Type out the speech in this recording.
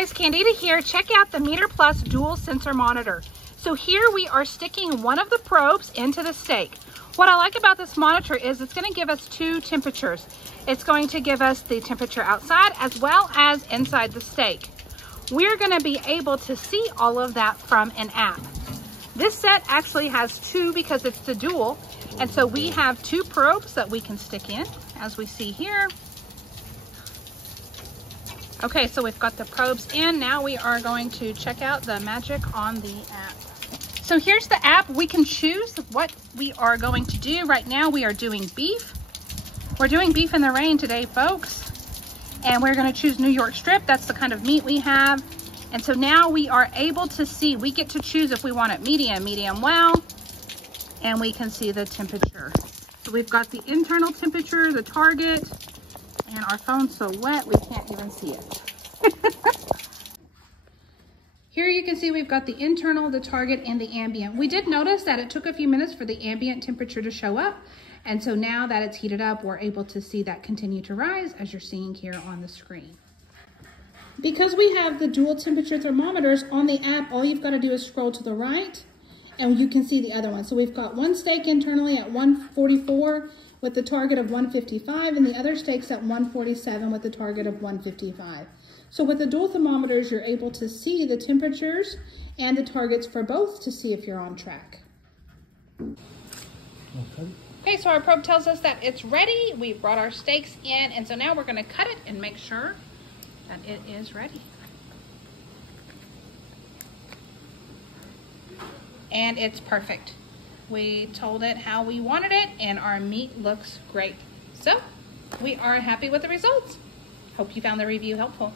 guys, Candida here. Check out the MEATER Plus dual sensor monitor. So here we are sticking one of the probes into the steak. What I like about this monitor is it's going to give us two temperatures. It's going to give us the temperature outside as well as inside the steak. We're going to be able to see all of that from an app. This set actually has two because it's the dual, and so we have two probes that we can stick in, as we see here. Okay, so we've got the probes in. Now we are going to check out the magic on the app. So here's the app. We can choose what we are going to do. Right now we are doing beef. We're doing beef in the rain today, folks. And we're gonna choose New York strip. That's the kind of meat we have. And so now we are able to see, we get to choose if we want it medium, medium well, and we can see the temperature. So we've got the internal temperature, the target, and our phone's so wet we can't even see it. Here you can see we've got the internal, the target, and the ambient. We did notice that it took a few minutes for the ambient temperature to show up. And so now that it's heated up, we're able to see that continue to rise as you're seeing here on the screen. Because we have the dual temperature thermometers on the app, all you've got to do is scroll to the right and you can see the other one. So we've got one steak internally at 144 with the target of 155 and the other steak's at 147 with the target of 155. So with the dual thermometers, you're able to see the temperatures and the targets for both to see if you're on track. Okay, so our probe tells us that it's ready. We've brought our steaks in, and so now we're gonna cut it and make sure that it is ready. And it's perfect. We told it how we wanted it, and our meat looks great. So we are happy with the results. Hope you found the review helpful.